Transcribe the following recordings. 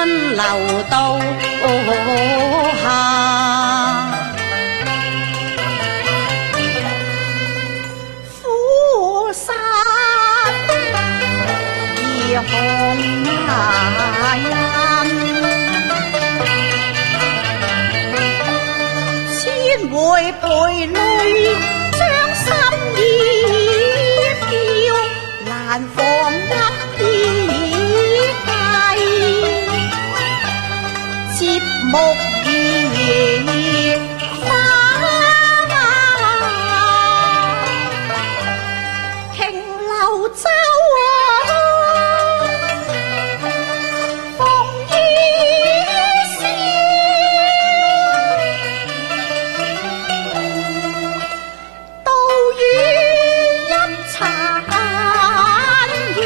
春流到夏，釜山已紅顏，千回陪淚將心意飄，難放一意計，接木兒花，平流舟風雨絲，道與一殘陽，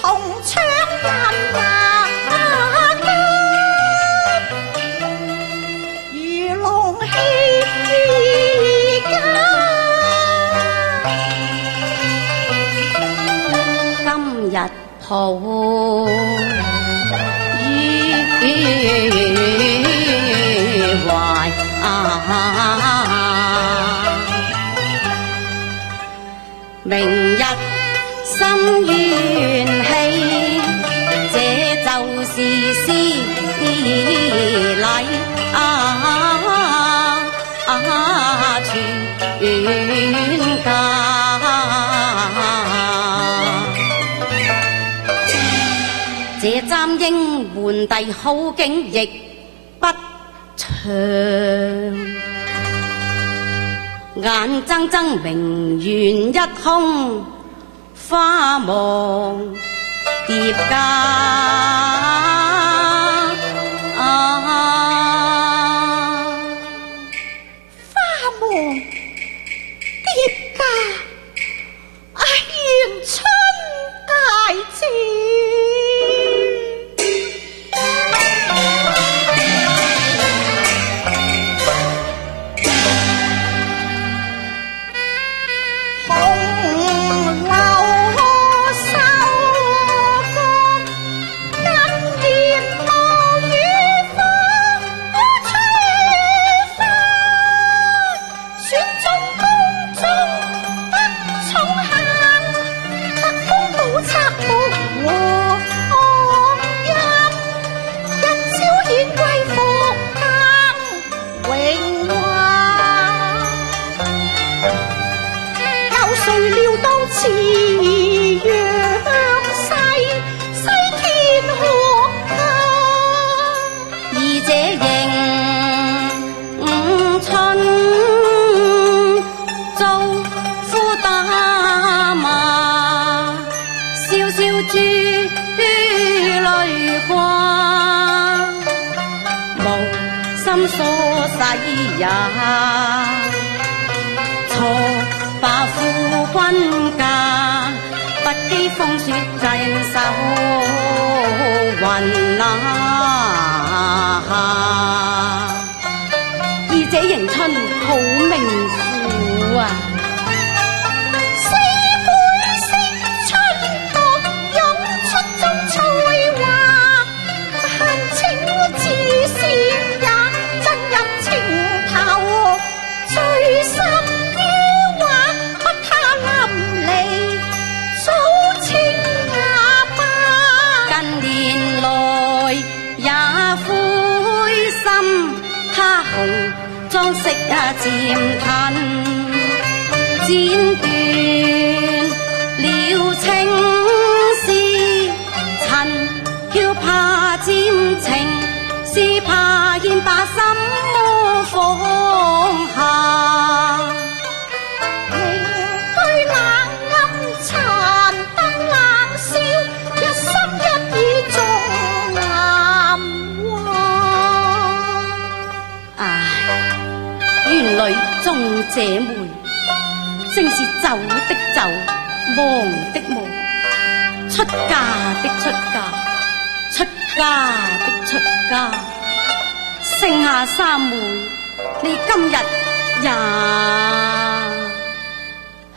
同窗人家，如龍戲家。今日抱於懷，明日心願起，這就是思禮全家。這簪纓換帝好景亦不長，眼睜睜明月一空，花望疊加。花望疊加，迎春佳節。誰料到遲陽西，西天河而這迎春遭夫打罵，笑笑珠淚掛，無心梳洗也錯把夫君嫁，不羈風雪鎮守雲而這迎春好名副啊！四杯惜春樂，湧出中才華，閒情自善也真入情頭，醉心於畫，不怕淋漓早清雅吧。近年來也灰心，他紅裝飾漸褪，剪斷了青絲，塵囂怕沾情，是怕獻把心放下。鄰居冷暗殘燈冷笑，一心一意重男娃。唉，原來眾姐妹正是走的走，忙的忙，出嫁的出嫁，出家的出家。剩下三妹，你今日也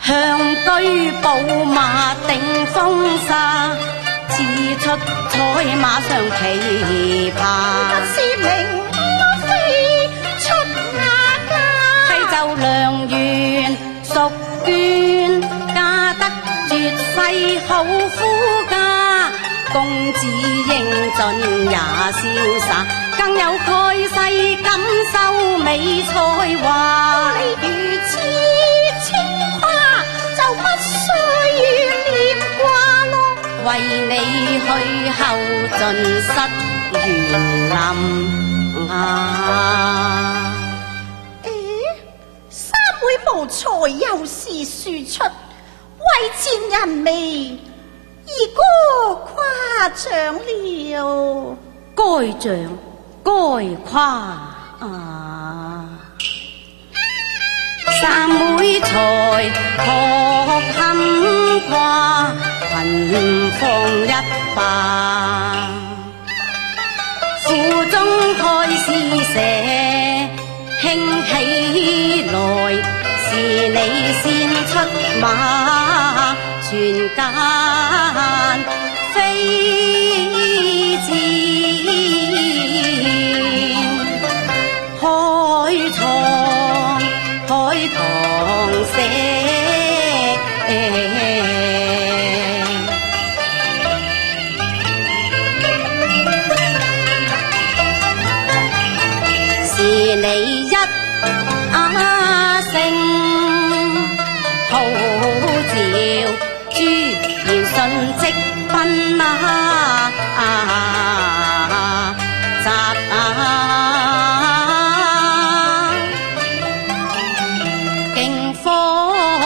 向居寶馬頂風沙，自出賽馬上琵琶，是名我飛出雅家，批奏良緣淑眷，嫁得絕世好夫家。公子英俊也瀟灑，更有蓋世感受美才華。你如此清誇，就不需念掛咯。為你去後盡失園林啊！三妹無才又是輸出，為賤人味，二哥誇獎了。該獎該誇啊！三妹才學堪誇，群芳一把，府中開詩社，興起來，是你先出馬，全間飛箭，開堂社。是你一聲號召，朱賢順即奔競芳華。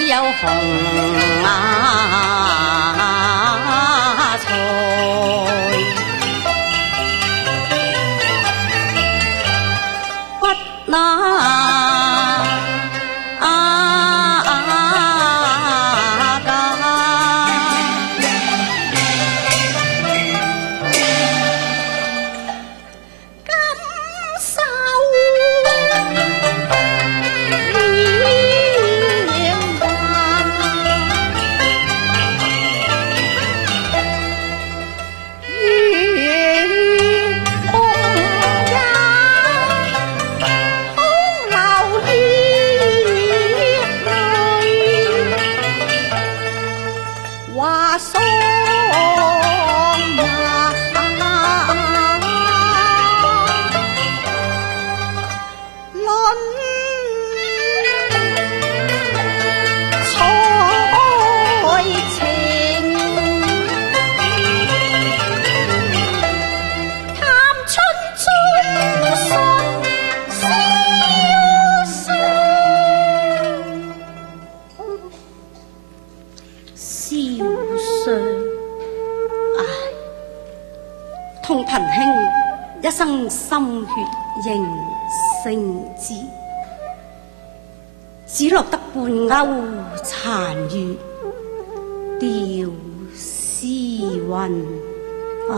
有紅菜，骨痛貧兄一生心血仍勝之，只落得半鈎殘月吊絲雲啊！